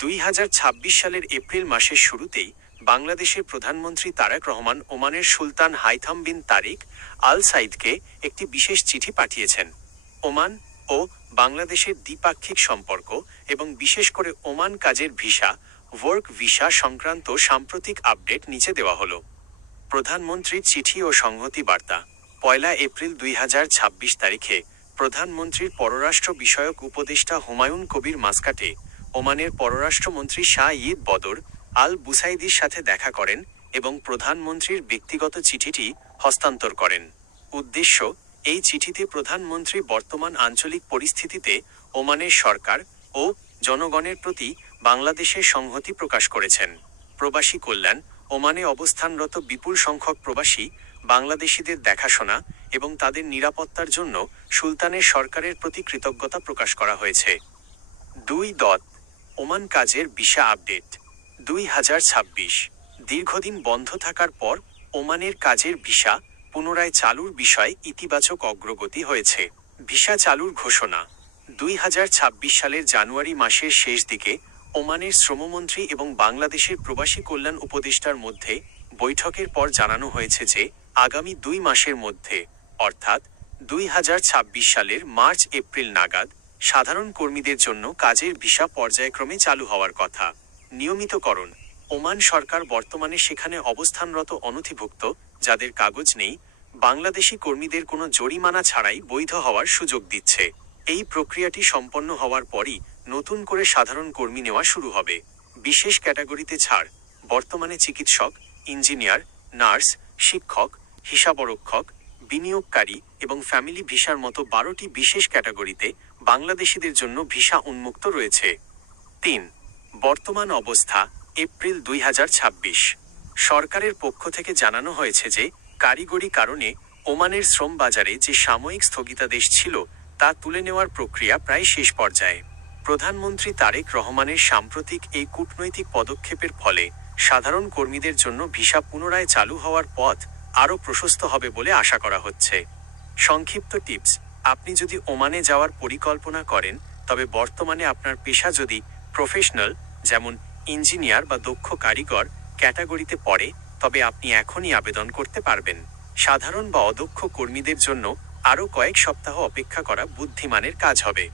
2026 সালের এপ্রিল মাসের শুরুতেই বাংলাদেশের প্রধানমন্ত্রী তারেক রহমান ওমানের সুলতান হাইথাম বিন তারিক আল সাইদকে একটি বিশেষ চিঠি পাঠিয়েছেন। ওমান ও বাংলাদেশের দ্বিপাক্ষিক সম্পর্ক এবং বিশেষ করে ওমান কাজের ভিসা ওয়ার্ক ভিসা সংক্রান্ত সাম্প্রতিক আপডেট নিচে দেওয়া হলো। প্রধানমন্ত্রীর চিঠি ও সংহতি বার্তা। 1 এপ্রিল 2026 তারিখে প্রধানমন্ত্রীর পররাষ্ট্র বিষয়ক উপদেষ্টা হুমায়ুন কবির মাসকাটে ওমানের পররাষ্ট্রমন্ত্রী শাহ ঈদ বদর আল বুসাইদির সাথে দেখা করেন এবং প্রধানমন্ত্রীর ব্যক্তিগত চিঠিটি হস্তান্তর করেন। উদ্দেশ্য, এই চিঠিতে প্রধানমন্ত্রী বর্তমান আঞ্চলিক পরিস্থিতিতে ওমানের সরকার ও জনগণের প্রতি বাংলাদেশের সংহতি প্রকাশ করেছেন। প্রবাসী কল্যাণ। ওমানে অবস্থানরত বিপুল সংখ্যক প্রবাসী বাংলাদেশিদের দেখাশোনা এবং তাদের নিরাপত্তার জন্য সুলতানের সরকারের প্রতি কৃতজ্ঞতা প্রকাশ করা হয়েছে। 2. ওমান কাজের ভিসা আপডেট। 2026 দীর্ঘদিন বন্ধ থাকার পর ওমানের কাজের ভিসা পুনরায় চালুর বিষয়ে ইতিবাচক অগ্রগতি হয়েছে। ভিসা চালুর ঘোষণা। 2026 সালের জানুয়ারি মাসের শেষ দিকে ওমানের শ্রমমন্ত্রী এবং বাংলাদেশের প্রবাসী কল্যাণ উপদেষ্টার মধ্যে বৈঠকের পর জানানো হয়েছে যে আগামী 2 মাসের মধ্যে অর্থাৎ 2026 সালের মার্চ এপ্রিল নাগাদ সাধারণ কর্মীদের জন্য কাজের ভিসা পর্যায়ক্রমে চালু হওয়ার কথা। নিয়মিতকরণ। ওমান সরকার বর্তমানে সেখানে অবস্থানরত অনথিভুক্ত যাদের কাগজ নেই বাংলাদেশি কর্মীদের কোনো জরিমানা ছাড়াই বৈধ হওয়ার সুযোগ দিচ্ছে। এই প্রক্রিয়াটি সম্পন্ন হওয়ার পরই নতুন করে সাধারণ কর্মী নেওয়া শুরু হবে। বিশেষ ক্যাটাগরিতে ছাড়। বর্তমানে চিকিৎসক, ইঞ্জিনিয়ার, নার্স, শিক্ষক, হিসাবরক্ষক, বিনিয়োগকারী এবং ফ্যামিলি ভিসার মতো 12টি বিশেষ ক্যাটাগরিতে বাংলাদেশিদের জন্য ভিসা উন্মুক্ত রয়েছে। 3. বর্তমান অবস্থা। এপ্রিল 2026 সরকারের পক্ষ থেকে জানানো হয়েছে যে কারিগরি কারণে ওমানের শ্রম বাজারে যে সাময়িক স্থগিতাদেশ ছিল তা তুলে নেওয়ার প্রক্রিয়া প্রায় শেষ পর্যায়ে। প্রধানমন্ত্রী তারেক রহমানের সাম্প্রতিক এই কূটনৈতিক পদক্ষেপের ফলে সাধারণ কর্মীদের জন্য ভিসা পুনরায় চালু হওয়ার পথ আরও প্রশস্ত হবে বলে আশা করা হচ্ছে। সংক্ষিপ্ত টিপস। আপনি যদি ওমানে যাওয়ার পরিকল্পনা করেন তবে বর্তমানে আপনার পেশা যদি প্রফেশনাল যেমন ইঞ্জিনিয়ার বা দক্ষ কারিগর ক্যাটাগরিতে পড়ে তবে আপনি এখনই আবেদন করতে পারবেন। সাধারণ বা অদক্ষ কর্মীদের জন্য আরও কয়েক সপ্তাহ অপেক্ষা করা বুদ্ধিমানের কাজ হবে।